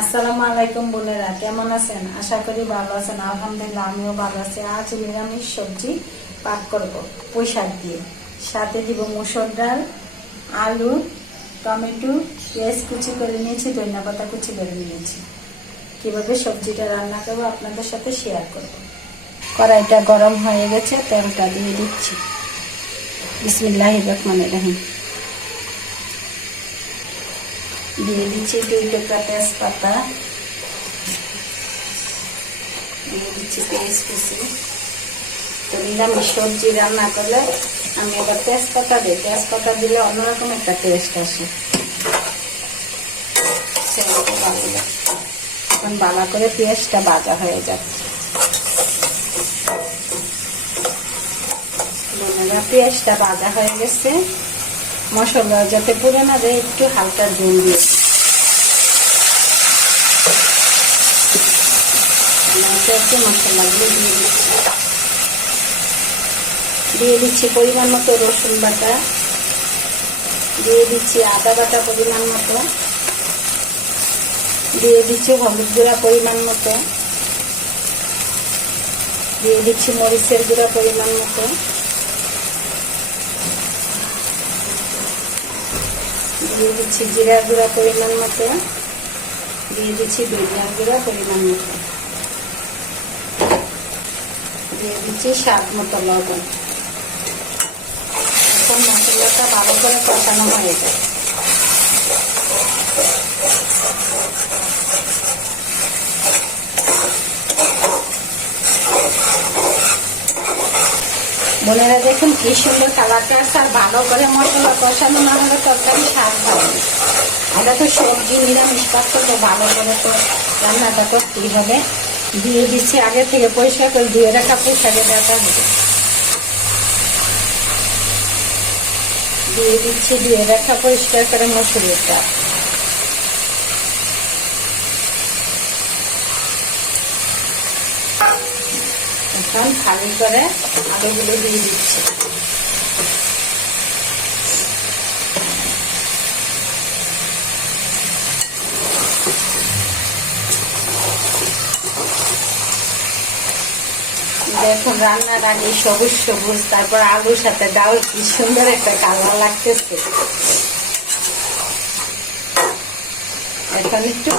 আসসালামু আলাইকুম বোনেরা, কেমন আছেন? আশা করি ভালো আছেন। আলহামদুলিল্লাহ, আমিও ভালো আছি। আজ নিরামিষ সবজি পাক করব পুঁই শাক দিয়ে। সাথে দিব মসুর ডাল, আলু, টমেটো, পেঁয়াজ কুচি করে নিয়েছি, ধনিয়া পাতা কুচি করে নিয়েছি। কিভাবে সবজিটা রান্না করবো আপনাদের সাথে শেয়ার করব। কড়াইটা গরম হয়ে গেছে, তেলটা দিয়ে দিচ্ছি। বিসমিল্লাহির রহমানির রহিম। দিয়ে দিচ্ছি 2 টুকরা তেজপাতা, দিয়ে দিচ্ছি পেঁয়াজ কুচি। তো নিরামিষ সবজি রান্না করলে আমি এবার তেজপাতা দিই। তেজপাতা দিলে অন্যরকম একটা টেস্ট আসে। এখন ভালো করে পেঁয়াজটা ভাজা হয়ে যাচ্ছে। পেঁয়াজটা ভাজা হয়ে গেছে। মশলা যাতে পুড়ে না যায় একটু হালকা ঝোল দিয়ে মশলাগুলো দিয়ে দিচ্ছি পরিমাণ মতো রসুন বাটা, দিয়ে দিচ্ছি আদা বাটা পরিমাণ মতো, দিয়ে দিচ্ছি হলুদ গুঁড়া পরিমাণ মতো, দিয়ে দিচ্ছি মরিচের গুঁড়া পরিমাণ মতো, দিয়ে দিচ্ছি জিরা গুঁড়া পরিমাণ মতো, দিয়ে দিচ্ছি ধনিয়া গুঁড়া পরিমাণ মতো, দিয়ে দিচ্ছি স্বাদ মতো লবণ। এখন মশলাটা ভালো করে কষানো হয়ে যায়। বোনেরা দেখুন কি সুন্দর কালারটা আসছে। আর ভালো করে মশলা কষানো না হলে তরকারি স্বাদ হয়। এটা তো সবজি নিরামিষ পাক করলে ভালো করে তো রান্নাটা করতেই হবে। দিয়ে দিচ্ছি আগে থেকে পরিষ্কার করে ধুয়ে রাখা পুঁই শাকের ডাঁটা হবে। দিয়ে দিচ্ছি ধুয়ে রাখা পরিষ্কার করে মসুরের ডাল। এখন খালি করে আলুগুলো দিয়ে দিচ্ছি। দেখুন রান্নার আগে সবুজ সবুজ, তারপর আলুর সাথে ডাল, কি সুন্দর একটা কালার লাগতেছে। এখন একটু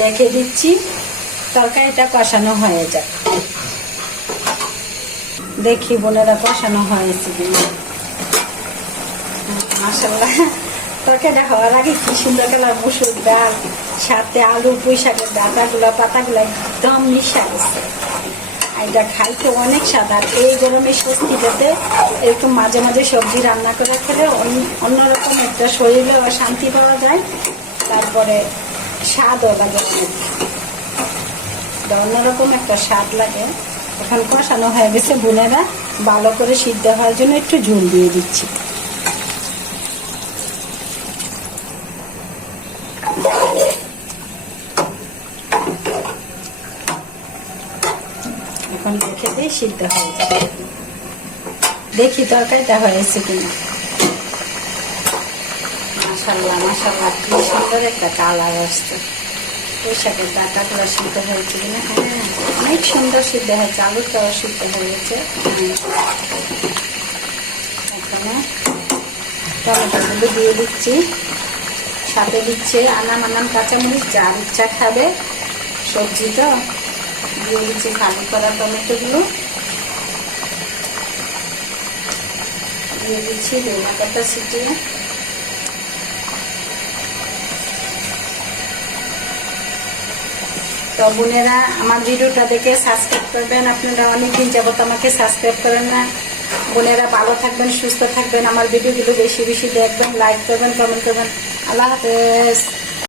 দেখে দিচ্ছি তরকারিটা কষানো হয়ে যায়। দেখি বোনেরা কষানো হয়েছে কিনা। মাশাআল্লাহ, তরকারিটা হওয়ার আগে কি সুন্দর কালার। মসুর ডাল সাথে আলু, পুঁই শাকের ডাঁটাগুলো পাতাগুলো একদম মিশা গেছে। এটা খাইতে অনেক স্বাদ। আর এই গরমে স্বস্তি পেতে এরকম মাঝে মাঝে সবজি রান্না করে খেলে অন্যরকম একটা শরীরে শান্তি পাওয়া যায়। তারপরে স্বাদও লাগে, অন্যরকম একটা স্বাদ লাগে। এখন কষানো হয়ে গেছে, বোনেরা ভালো করে সিদ্ধ হওয়ার জন্য একটু ঝোল দিয়ে দিচ্ছি। এখন দেখে দিয়ে সিদ্ধ হয়ে যাবে। দেখি তরকারিটা হয়েছে কিনা। মাশাআল্লাহ মাশাআল্লাহ, কি সুন্দর একটা কালার আসছে। পুঁই শাকের ডাঁটাগুলো সিদ্ধ হয়েছে কিনা। হ্যাঁ, অনেক সুন্দর সিদ্ধ হয়েছে। আলুটাও সিদ্ধ হয়ে গেছে। এখানে টমেটোগুলো দিয়ে দিচ্ছি, সাথে দিচ্ছে আনাম কাঁচামরিচ। যার ইচ্ছা খাবে, সবজি তো দিয়ে দিচ্ছি খালি করা টমেটোগুলো, দিয়ে দিচ্ছি ধনিয়া পাতা ছিটিয়ে। তো বোনেরা আমার ভিডিওটা দেখে সাবস্ক্রাইব করবেন। আপনারা অনেকদিন যাবত আমাকে সাবস্ক্রাইব করেন না। বোনেরা ভালো থাকবেন, সুস্থ থাকবেন। আমার ভিডিওগুলো বেশি বেশি দেখবেন, লাইক করবেন, কমেন্ট করবেন। আল্লাহ হাফেজ।